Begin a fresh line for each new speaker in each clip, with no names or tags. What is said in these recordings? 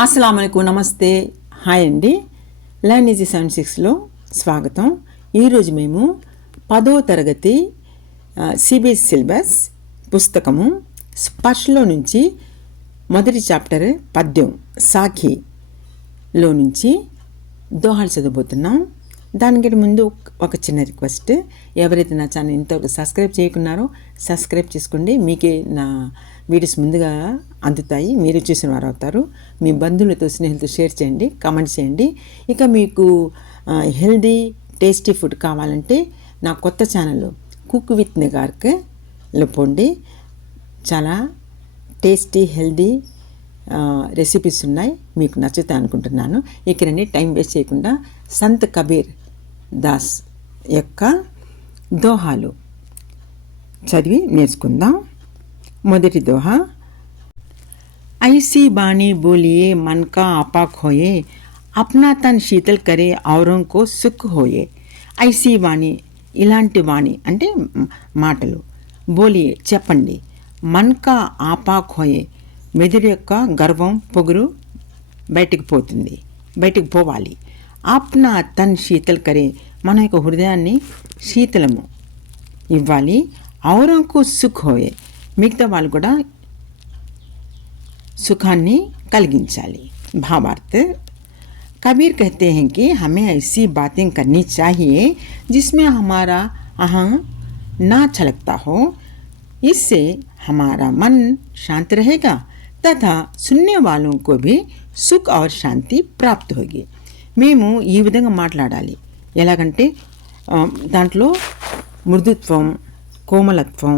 అస్సలం నమస్తే. హాయ్ అండి. లైన్ ఈజీ సెవెన్ సిక్స్లో స్వాగతం. ఈరోజు మేము పదో తరగతి సిబిఎస్ సిలబస్ పుస్తకము స్పర్శలో నుంచి మొదటి చాప్టర్ పద్యం సాఖిలో నుంచి దోహాలు చదవబోతున్నాం. దానికంటే ముందు ఒక చిన్న రిక్వెస్ట్. ఎవరైతే నా ఛానల్ ఇంతవరకు సబ్స్క్రైబ్ చేయకున్నారో సబ్స్క్రైబ్ చేసుకోండి. మీకే నా వీడియోస్ ముందుగా అందుతాయి. మీరు చూసిన వారు అవుతారు. మీ బంధువులతో స్నేహితులతో షేర్ చేయండి కామెంట్ చేయండి. ఇక మీకు హెల్దీ టేస్టీ ఫుడ్ కావాలంటే నా కొత్త ఛానల్ కుక్ విత్ నిగార్క్లో పోండి. చాలా టేస్టీ హెల్దీ రెసిపీస్ ఉన్నాయి. మీకు నచ్చుతాయి అనుకుంటున్నాను. ఇక్కడని టైం వేస్ట్ చేయకుండా సంత్ కబీర్ దాస్ యొక్క దోహాలు చదివి నేర్చుకుందాం. మొదటి దోహ. ఐసి బాణి బోలియే మన్కా అపాక్ హోయే అప్నా తన్ శీతల్ కరే ఔరంకో సుఖ్ హోయే. ఐసి వాణి ఇలాంటి వాణి అంటే మాటలు. బోలియే చెప్పండి. మన్కా ఆపాక్ హోయే మెదడు యొక్క గర్వం పొగురు బయటికి పోతుంది బయటికి పోవాలి. ఆప్నా తన్ శీతల్ కరే మన యొక్క హృదయాన్ని శీతలము ఇవ్వాలి. ఔరంకు సుఖ్ హోయే. మిగతా వాళ్ళు కూడా सुखानी కలిగించాలి भावार्थ कबीर कहते हैं कि हमें ऐसी बातें करनी चाहिए जिसमें हमारा अहं ना छलकता हो इससे हमारा मन शांत रहेगा तथा सुनने वालों को भी సుఖ్ और శాంతి ప్రాప్తి होगी మేము ఈ విధంగా మాట్లాడాలి ఎలాగంటే ఆ, దాంట్లో మృదుత్వం కోమలత్వం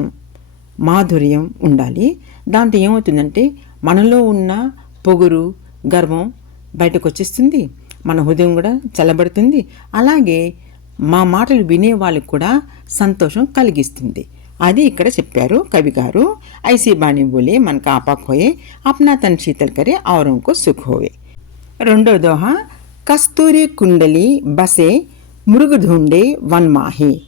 మాధుర్యం ఉండాలి. దాంతో ఏమవుతుందంటే మనలో ఉన్న పొగురు గర్వం బయటకు వచ్చేస్తుంది మన హృదయం కూడా చల్లబడుతుంది. అలాగే మా మాటలు వినే వాళ్ళకు కూడా సంతోషం కలిగిస్తుంది. అది ఇక్కడ చెప్పారు కవి గారు. ఐసీ బాణి బోలే మన కాపాకోయే అప్నా తన శీతల్ కరే ఔరంకు సుఖోవే రెండో దోహ కస్తూరి కుండలి బసే మురుగు వన్ మాహి.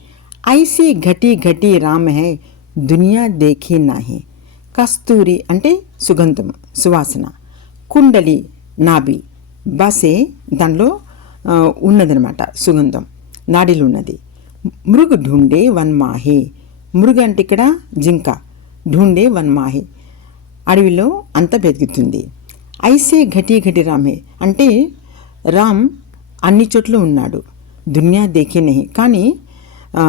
ఐసీ ఘటి ఘటి రామహే దునియా దేఖే నాహే. కస్తూరి అంటే సుగంధం సువాసన. కుండలి నాభి. బసే దానిలో ఉన్నదనమాట సుగంధం. నాడీలు ఉన్నది మృగు ఢూండే వన్ మాహే మృగ అంటే ఇక్కడ జింక. ఢూండే వన్ మాహే అడవిలో అంత వెతుకుతుంది ఐసే ఘటి ఘటి రామే. అంటే రామ్ అన్ని చోట్ల ఉన్నాడు. దునియా దేఖే నహి. కానీ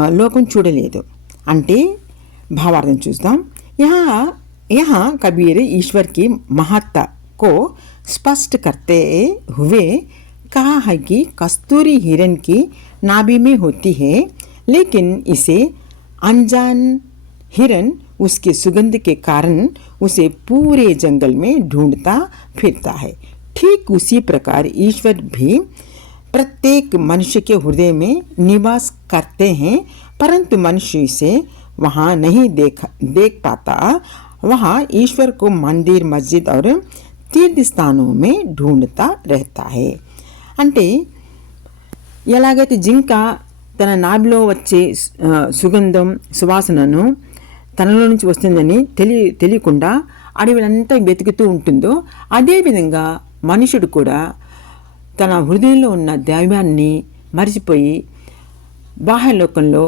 లోకం చూడలేదు. అంటే భావార్థం చూద్దాం యహా యహా కబీర్ ఈశ్వర్ की महत्ता को स्पष्ट करते हुए कहा है कि कस्तूरी हिरन की नाभि में होती है लेकिन इसे अनजान हिरन उसके सुगंध के कारण उसे पूरे जंगल में ढूंढता फिरता है ठीक उसी प्रकार ईश्वर भी प्रत्येक मनुष्य के हृदय में निवास करते हैं परंतु मनुष्य इसे वहाँ नहीं देख देख पाता वहाँ ईश्वर को मंदिर मस्जिद और तीर्थ स्थानों में ढूंढता रहता है అంటే ఎలాగైతే జింక తన నాభిలో వచ్చే ఆ, సుగంధం సువాసనను తనలో నుంచి వస్తుందని తెలి తెలియకుండా అడవిలంతా వెతుకుతూ ఉంటుందో అదేవిధంగా మనుషుడు కూడా తన హృదయంలో ఉన్న దైవాన్ని మరిచిపోయి బాహ్యలోకంలో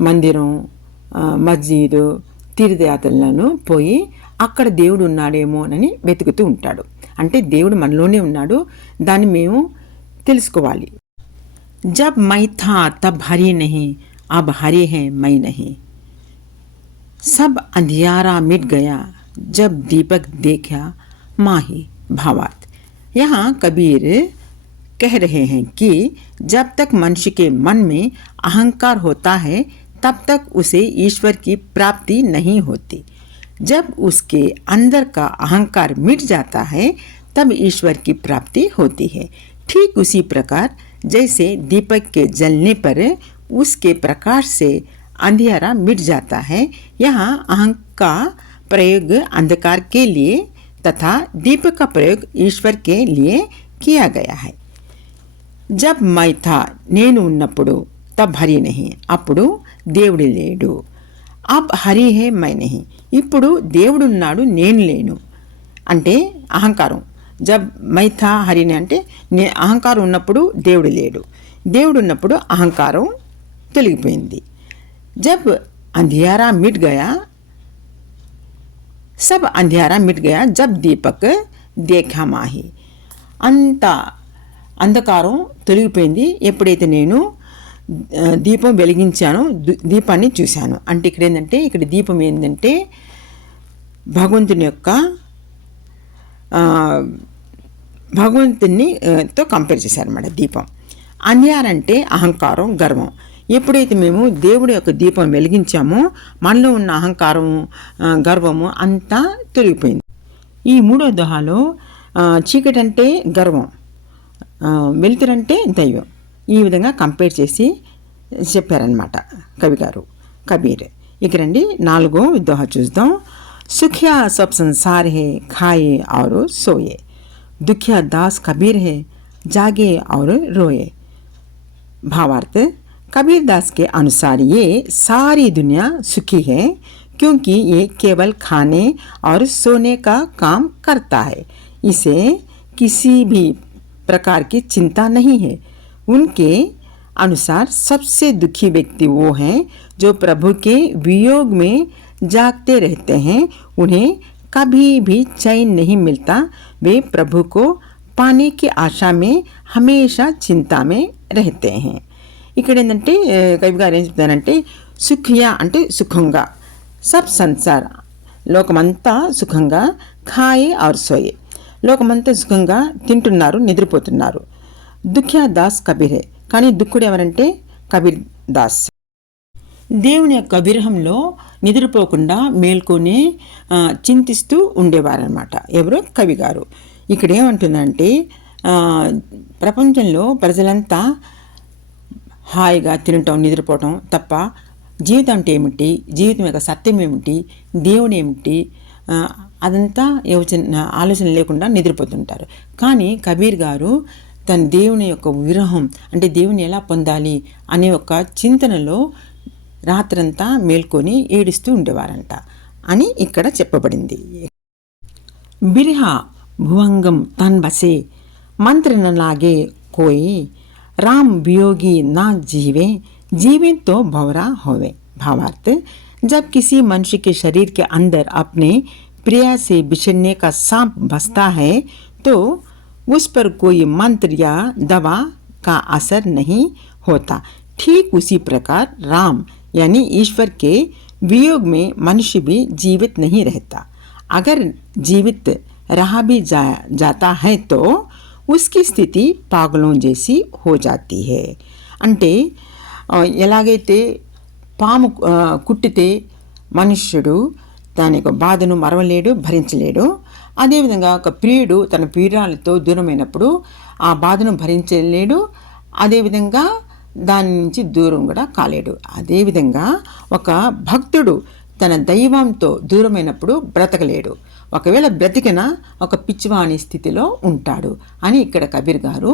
మందిరం ఆ, మస్జీదు తీర్థయాత్రలను పోయి అక్కడ దేవుడు ఉన్నాడేమోనని వెతుకుతూ ఉంటాడు అంటే దేవుడు మనలోనే ఉన్నాడు దాన్ని మేము తెలుసుకోవాలి जब मैं था तब हरी नहीं अब हरी है मैं नहीं सब अंधियारा मिट गया जब दीपक देखा माही भावार्थ यहाँ कबीर कह रहे हैं कि जब तक मनुष्य के मन में अहंकार होता है तब तक उसे ईश्वर की प्राप्ति नहीं होती जब उसके अंदर का अहंकार मिट जाता है तब ईश्वर की प्राप्ति होती है ठीक उसी प्रकार जैसे दीपक के जलने पर उसके प्रकाश से अंधियारा मिट जाता है यहाँ अहंकार का प्रयोग अंधकार के लिए तथा दीपक का प्रयोग ईश्वर के लिए किया गया है జబ్ మై థా నేను ఉన్నప్పుడు తబ్ హరి నహి అప్పుడు దేవుడు లేడు. అప్ హరి హే ఇప్పుడు దేవుడున్నాడు నేను లేను. అంటే అహంకారం. జబ్ మైథా హరిని అంటే నే అహంకారం ఉన్నప్పుడు దేవుడు లేడు. దేవుడు ఉన్నప్పుడు అహంకారం తొలగిపోయింది. జబ్ అంధియారా మిట్ గయా? సబ్ అంధ్యారా మిట్ గయా? జబ్ దీపక్ దేఖా మాహి. అంత అంధకారం తొలగిపోయింది. ఎప్పుడైతే నేను దీపం వెలిగించాను. దీపాన్ని చూశాను. అంటే ఇక్కడ ఏంటంటే ఇక్కడ దీపం ఏంటంటే భగవంతుని యొక్క భగవంతుని తో కంపేర్ చేశారన్నమాట దీపం. అన్యారంటే అహంకారం గర్వం. ఎప్పుడైతే మేము దేవుడి యొక్క దీపం వెలిగించామో మనలో ఉన్న అహంకారం గర్వము అంతా తొలగిపోయింది. ఈ మూడో దోహాలో చీకటి అంటే గర్వం. వెలుతురంటే దైవం. ఈ విధంగా కంపేర్ చేసి చెప్పారనమాట కవి గారు కబీర్ ఇక రండి నాలుగో దోహ చూద్దాం సుఖ్యా సబ్ సంసార్ హే ఖాయే और सोए दुखिया दास कबीर है जागे और रोए भावार्थ कबीर दास के अनुसार ये सारी दुनिया सुखी है क्योंकि ये केवल खाने और सोने का काम करता है इसे किसी भी प्रकार की चिंता नहीं है उनके अनुसार सबसे दुखी व्यक्ति वो हैं जो प्रभु के वियोग में जागते रहते हैं उन्हें कभी भी चैन नहीं मिलता वे प्रभु को पाने की आशा में हमेशा चिंता में रहते हैं ఇక్కడ ఏంటంటే ఆ, కవి గారు ఏం చెప్తారంటే సుఖియ అంటే సుఖంగా సబ్ సంసార్ లోకమంతా సుఖంగా ఖాయే ఆర్ సోయే లోకమంతా సుఖంగా తింటున్నారు నిద్రపోతున్నారు దుఃఖ్యా దాస్ కబీరే కానీ దుఃఖుడు ఎవరంటే కబీర్ దాస్. దేవుని యొక్క విరహంలో నిద్రపోకుండా మేల్కొని చింతిస్తూ ఉండేవారనమాట ఎవరో కవి గారు. ఇక్కడ ఏమంటుందంటే ప్రపంచంలో ప్రజలంతా హాయిగా తినటం నిద్రపోవటం తప్ప జీవితం అంటే ఏమిటి? జీవితం యొక్క సత్యం ఏమిటి? దేవుడు ఏమిటి? అదంతా యోచన ఆలోచన లేకుండా నిద్రపోతుంటారు. కానీ కబీర్ గారు తన దేవుని యొక్క విరహం అంటే దేవుని ఎలా పొందాలి అనే ఒక చింతనలో రాత్రంతా మేల్కొని ఏడుస్తూ ఉండేవారంట అని ఇక్కడ చెప్పబడింది बिरहा भुवंगम तन बसे मंत्र न लागे कोई राम वियोगी ना जीवे जीवे तो भवरा होवे भावार्थ जब किसी मनुष्य के शरीर के अंदर अपने प्रिया से बिछड़ने का सांप बसता है तो उस पर कोई मंत्र या दवा का असर नहीं होता ठीक उसी प्रकार राम यानी ईश्वर के वियोग में मनुष्य भी जीवित नहीं रहता अगर जीवित रहा भी जा, जाता है तो उसकी స్థితి పాగలం చేసి హో జాతి హే అంటే ఆ, ఎలాగైతే పాము ఆ, కుట్టితే మనుష్యుడు దాని యొక్క బాధను మరవలేడు భరించలేడు అదేవిధంగా ఒక ప్రియుడు తన ప్రియురాలతో దూరమైనప్పుడు ఆ బాధను భరించలేడు. అదేవిధంగా దాని నుంచి దూరం కూడా కాలేడు. అదేవిధంగా ఒక భక్తుడు తన దైవంతో దూరమైనప్పుడు బ్రతకలేడు. ఒకవేళ బ్రతికిన ఒక పిచ్చివాణి స్థితిలో ఉంటాడు అని ఇక్కడ కబీర్ గారు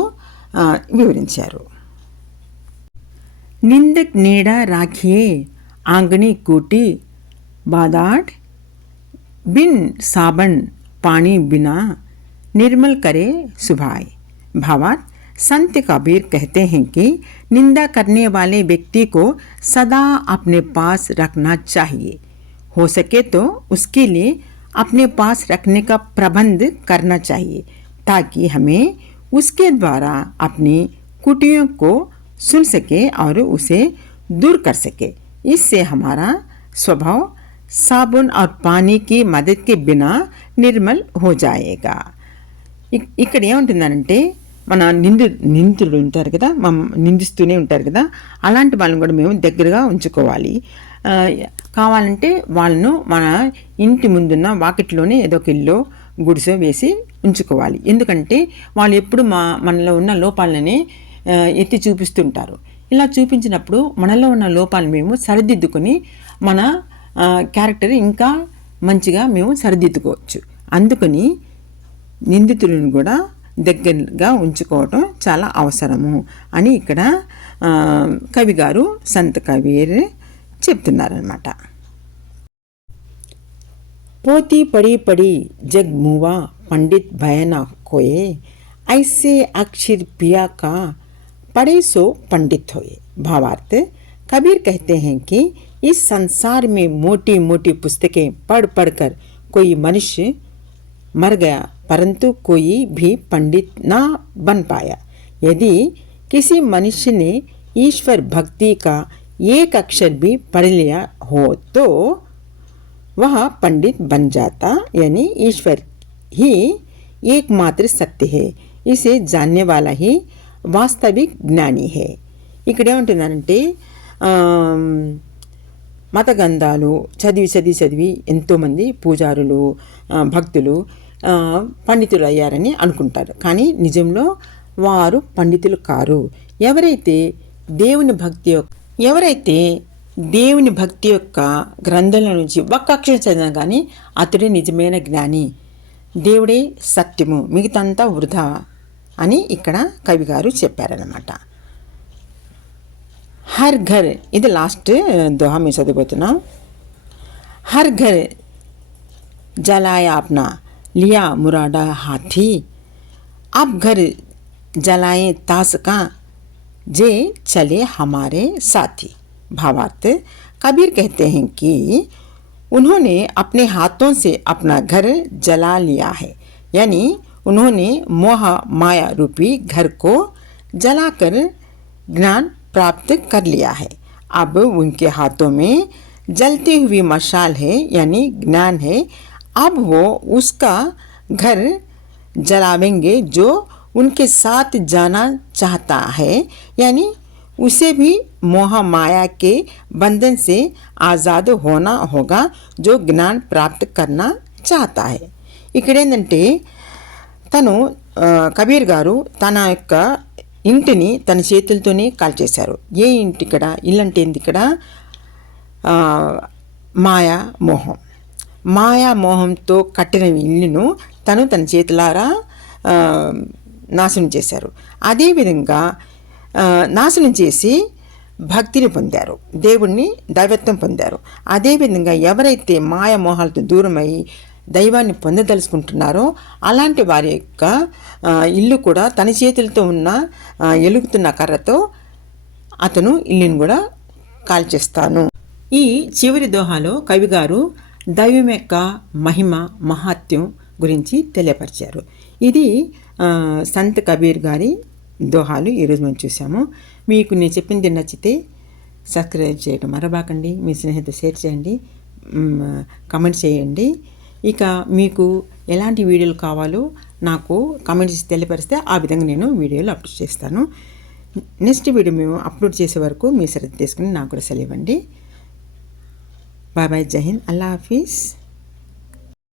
వివరించారు. నిందక్ నీడ రాఖియే ఆంగ్ని కూటి బాదాట్ బిన్ సాబన్ पानी बिना निर्मल करे सुभाए। भावार्थ संत कबीर कहते हैं कि निंदा करने वाले व्यक्ति को सदा अपने पास रखना चाहिए। हो सके तो उसके लिए अपने पास रखने का प्रबंध करना चाहिए, ताकि हमें उसके द्वारा अपनी कुटियों को सुन सके और उसे दूर कर सके। इससे हमारा स्वभाव साबुन और पानी की मदद के बिना నిర్మల్ హో జాయేగా. ఇక్కడ ఏముంటుందనంటే మన నింది నిందితుడు ఉంటారు కదా నిందిస్తూనే ఉంటారు కదా అలాంటి వాళ్ళని కూడా మేము దగ్గరగా ఉంచుకోవాలి. కావాలంటే వాళ్ళను మన ఇంటి ముందున్న వాకిట్లోనే ఏదో ఒక ఇల్లు గుడిసో వేసి ఉంచుకోవాలి. ఎందుకంటే వాళ్ళు ఎప్పుడు మా మనలో ఉన్న లోపాలని ఎత్తి చూపిస్తుంటారు. ఇలా చూపించినప్పుడు మనలో ఉన్న లోపాలు మేము సరిదిద్దుకొని మన క్యారెక్టర్ ఇంకా మంచిగా మేము సరిదిద్దుకోవచ్చు. అందుకని నిందితులను కూడా దగ్గరగా ఉంచుకోవటం చాలా అవసరము అని ఇక్కడ కవిగారు సంత కవిరే చెప్తున్నారనమాట పోతి పడి పడి జగ్మువా పండిత్ భయనా కోయే ఐసే అక్షిర్ పియాకా పడేసో పండిత్ హోయే. భావార్థ कबीर कहते हैं कि इस संसार में मोटी मोटी पुस्तकें पढ़ पढ़कर कोई मनुष्य मर गया परंतु कोई भी पंडित ना बन पाया यदि किसी मनुष्य ने ईश्वर भक्ति का एक अक्षर भी पढ़ लिया हो तो वह पंडित बन जाता यानी ईश्वर ही एकमात्र सत्य है इसे जानने वाला ही వాస్తవిక్ జ్ఞాని హే ఇక్కడ ఏమంటున్నారంటే ఆమ్, మత గ్రంథాలు చదివి చదివి చదివి ఎంతోమంది పూజారులు భక్తులు పండితులు అయ్యారని అనుకుంటారు. కానీ నిజంలో వారు పండితులు కారు. ఎవరైతే దేవుని భక్తి యొక్క ఎవరైతే దేవుని భక్తి యొక్క గ్రంథాల నుంచి ఒక్క అక్షరం చదివినా కానీ అతడే నిజమైన జ్ఞాని. దేవుడే సత్యము మిగతంతా వృధా అని ఇక్కడ కవి గారు చెప్పారనమాట हर घर ಇದು ಲಾಸ್ಟ್ ದೋಹಾ ಮೀಸೋದು ಗೊತ್ತುನಾ हर घर जलाया अपना, लिया मुरादा हाथी, अब घर जलाए तास का जे चले हमारे साथी। भावार्थ, कबीर कहते हैं कि उन्होंने अपने हाथों से अपना घर जला लिया है। यानी उन्होंने मोह माया रूपी घर को जलाकर ज्ञान प्राप्त कर लिया है अब उनके हाथों में जलती हुई मशाल है यानी ज्ञान है अब वो उसका घर जलावेंगे जो उनके साथ जाना चाहता है यानी उसे भी मोह माया के बंधन से आज़ाद होना होगा जो ज्ञान प्राप्त करना चाहता है ఇక్కడ ఏంటంటే తను ఆ, కబీర్ గారు తన యొక్క ఇంటిని తన చేతులతోనే కాల్చేశారు. ఏ ఇంటి ఇక్కడ ఇల్లు అంటే ఏంది ఇక్కడ మాయా మోహం. మాయా మోహంతో కట్టిన ఇల్లును తను తన చేతులారా నాశనం చేశారు. అదేవిధంగా నాశనం చేసి భక్తిని పొందారు. దేవుణ్ణి దైవత్వం పొందారు. అదేవిధంగా ఎవరైతే మాయా మోహాలతో దూరమై దైవాన్ని పొందదలుచుకుంటున్నారో అలాంటి వారి యొక్క ఇల్లు కూడా తన చేతులతో ఉన్న ఎలుగుతున్న కర్రతో అతను ఇల్లుని కూడా కాల్చేస్తాను. ఈ చివరి దోహాలో కవిగారు దైవం యొక్క మహిమ మహాత్యం గురించి తెలియపరిచారు. ఇది సంత్ కబీర్ గారి దోహాలు. ఈరోజు మనం చూసాము మీకు నేను చెప్పింది నచ్చితే సబ్స్క్రైబ్ చేయడం మరబాకండి. మీ స్నేహితులు షేర్ చేయండి. కమెంట్ చేయండి. ఇక మీకు ఎలాంటి వీడియోలు కావాలో నాకు కమెంట్స్ తెలియపరిస్తే ఆ విధంగా నేను వీడియోలు అప్లోడ్ చేస్తాను. నెక్స్ట్ వీడియో మేము అప్లోడ్ చేసే వరకు మీ శ్రద్ధ తీసుకుని నాకు కూడా సెలవు ఇవ్వండి. బాయ్ జహిన్ అల్లా హాఫీజ్